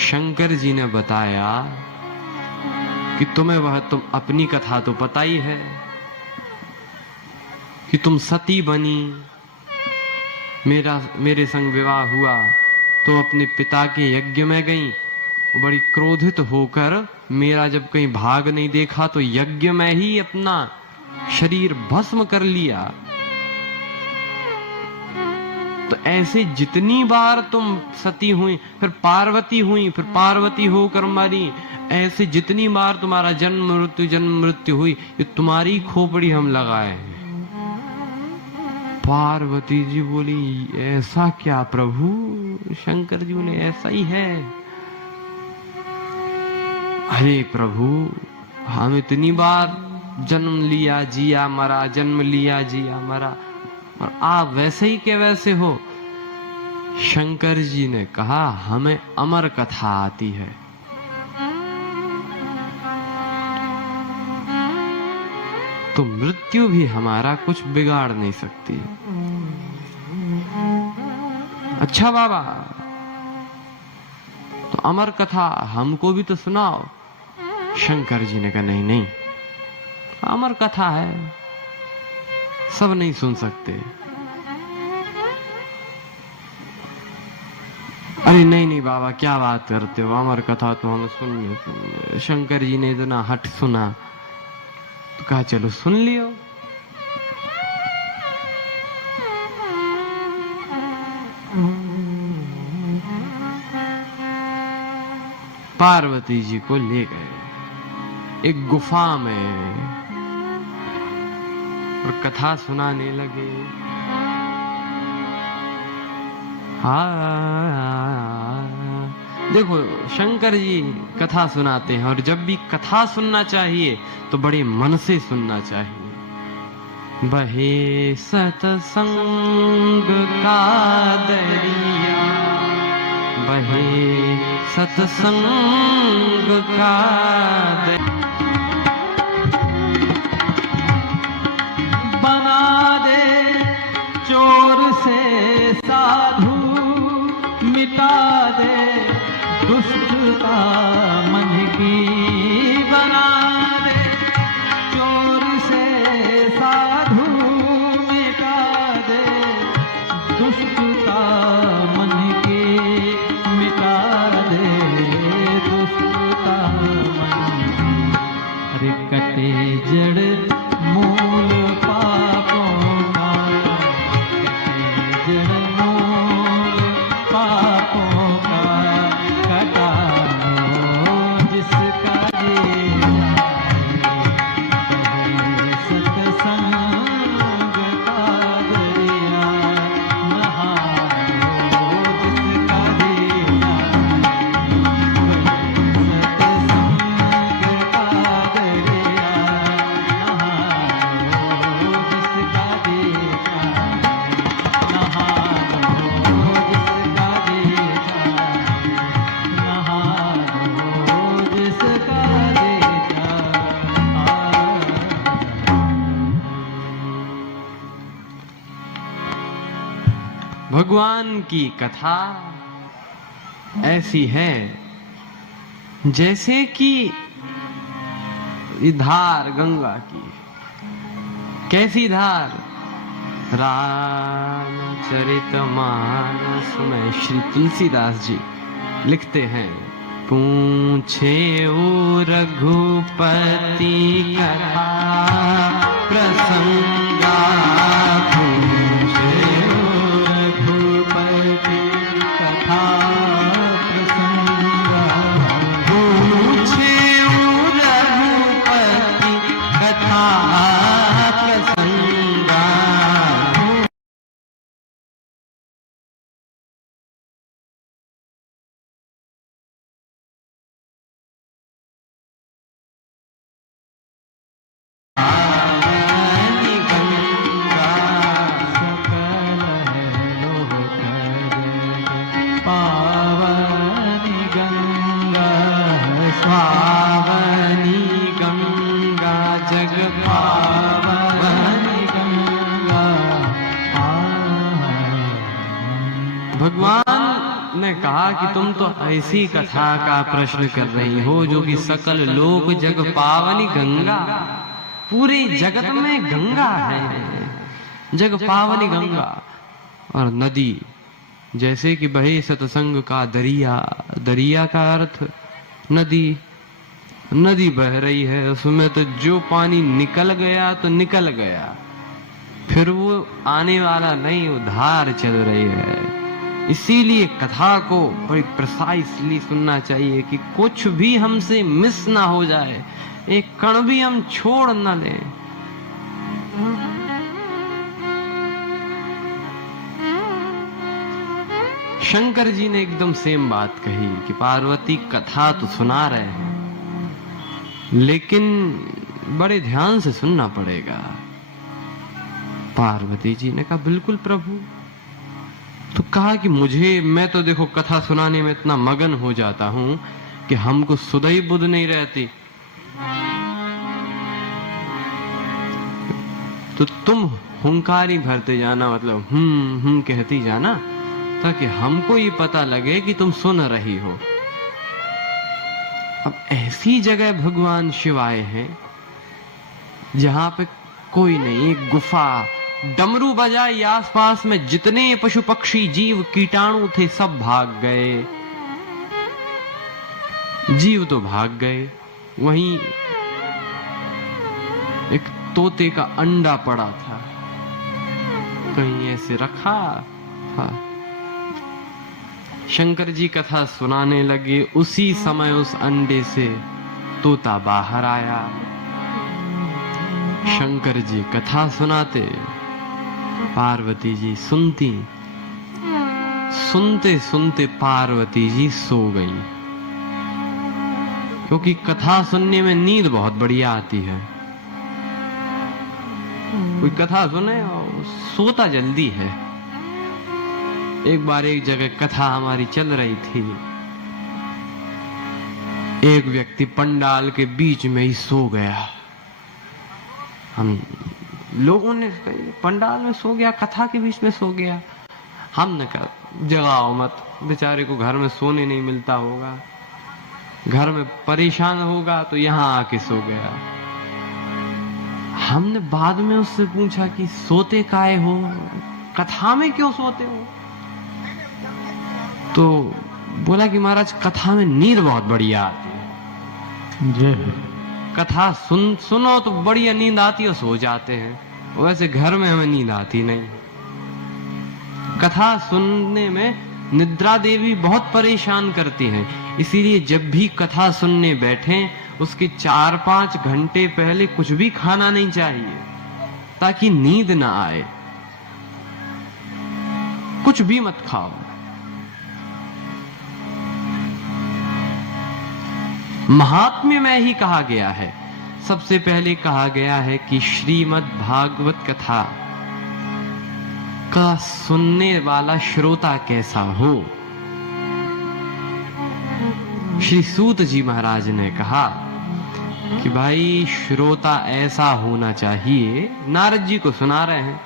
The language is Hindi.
शंकर जी ने बताया कि तुम अपनी कथा तो पता ही है कि तुम सती बनी, मेरे संग विवाह हुआ तो अपने पिता के यज्ञ में गई, बड़ी क्रोधित होकर मेरा जब कहीं भाग नहीं देखा तो यज्ञ में ही अपना शरीर भस्म कर लिया। तो ऐसे जितनी बार तुम सती हुई, फिर पार्वती होकर मरी, ऐसे जितनी बार तुम्हारा जन्म मृत्यु हुई, ये तुम्हारी खोपड़ी हम लगाए हैं। पार्वती जी बोली, ऐसा क्या प्रभु? शंकर जी बोले, ऐसा ही है। अरे प्रभु, हम इतनी बार जन्म लिया जिया मरा, जन्म लिया जिया मरा, और आप वैसे ही के वैसे हो। शंकर जी ने कहा, हमें अमर कथा आती है। तो मृत्यु भी हमारा कुछ बिगाड़ नहीं सकती। अच्छा बाबा, तो अमर कथा हमको भी तो सुनाओ। शंकर जी ने कहा, नहीं नहीं, अमर कथा है, सब नहीं सुन सकते। अरे नहीं नहीं बाबा, क्या बात करते हो, अमर कथा तो हमें सुन। शंकर जी ने इतना हट सुना तो कहा, चलो सुन लियो। पार्वती जी को ले गए एक गुफा में और कथा सुनाने लगे। देखो, शंकर जी कथा सुनाते हैं, और जब भी कथा सुनना चाहिए तो बड़े मन से सुनना चाहिए। बहे सतसंग का दरिया, बहे सतसंग का दरिया, बना दे चोर से साधु, मिटा दे दुष्टता मन की। बना दे चोर से साधु, मिटा दे दुष्टता मन की। मिटा दे दुष्टता मन की। अरे कटे जड़ मूल पापों का, कटे जड़ मूल पापों का, कटा जिसका जी बहे सतसंग का दरिया, नहा जिसका जी सतसंग का दरिया, भगवान की कथा ऐसी है जैसे कि धार गंगा की। कैसी धार? रामचरितमानस में श्री तुलसीदास जी लिखते हैं, पूछे ओ रघुपति कथा प्रसंगा, पूछे ओ रघुपति कथा प्रसंगा, पूछे ओ रघुपति कथा प्रसंगा। भगवान ने कहा कहा कि तुम तो ऐसी कथा का प्रश्न कर रही हो जो कि सकल लोक जग पावनी गंगा, पूरे जगत में गंगा है, जग पावनी गंगा। और नदी जैसे कि बहे सत्संग का दरिया, दरिया का अर्थ नदी, नदी बह रही है, उसमें तो जो पानी निकल गया तो निकल गया, फिर वो आने वाला नहीं, वो धार चल रही है। इसीलिए कथा को बड़ी प्रिसाइसली सुनना चाहिए कि कुछ भी हमसे मिस ना हो जाए, एक कण भी हम छोड़ न लें। शंकर जी ने एकदम सेम बात कही कि पार्वती कथा तो सुना रहे हैं, लेकिन बड़े ध्यान से सुनना पड़ेगा। पार्वती जी ने कहा बिल्कुल प्रभु। तो कहा कि मैं तो देखो कथा सुनाने में इतना मगन हो जाता हूं कि हमको सुधई बुध नहीं रहती, तो तुम हुंकारी भरते जाना, मतलब कहती जाना, ताकि हमको ये पता लगे कि तुम सुन रही हो। अब ऐसी जगह भगवान शिव आए हैं जहां पे कोई नहीं, एक गुफा, डमरू बजाई, आसपास में जितने पशु पक्षी जीव कीटाणु थे सब भाग गए, जीव तो भाग गए। वहीं एक तोते का अंडा पड़ा था, कहीं ऐसे रखा था। शंकर जी कथा सुनाने लगे, उसी समय उस अंडे से तोता बाहर आया। शंकर जी कथा सुनाते, पार्वती जी सुनती, सुनते सुनते पार्वती जी सो गई, क्योंकि कथा सुनने में नींद बहुत बढ़िया आती है। कोई कथा सुने और सोता जल्दी है। एक बार एक जगह कथा हमारी चल रही थी, एक व्यक्ति पंडाल के बीच में ही सो गया। हम लोगों ने पंडाल में सो गया, कथा के बीच में सो गया। हमने कहा जगाओ मत, बेचारे को घर में सोने नहीं मिलता होगा, घर में परेशान होगा तो यहाँ आके सो गया। हमने बाद में उससे पूछा कि सोते काहे हो, कथा में क्यों सोते हो? तो बोला कि महाराज कथा में नींद बहुत बढ़िया आती है। जय कथा सुनो तो बढ़िया नींद आती है, सो जाते हैं। वैसे घर में हमें नींद आती नहीं। कथा सुनने में निद्रा देवी बहुत परेशान करती हैं, इसीलिए जब भी कथा सुनने बैठे उसके 4-5 घंटे पहले कुछ भी खाना नहीं चाहिए, ताकि नींद ना आए। कुछ भी मत खाओ। महात्म्य में ही कहा गया है, सबसे पहले कहा गया है कि श्रीमद् भागवत कथा का सुनने वाला श्रोता कैसा हो। श्री सूत जी महाराज ने कहा कि भाई श्रोता ऐसा होना चाहिए, नारद जी को सुना रहे हैं,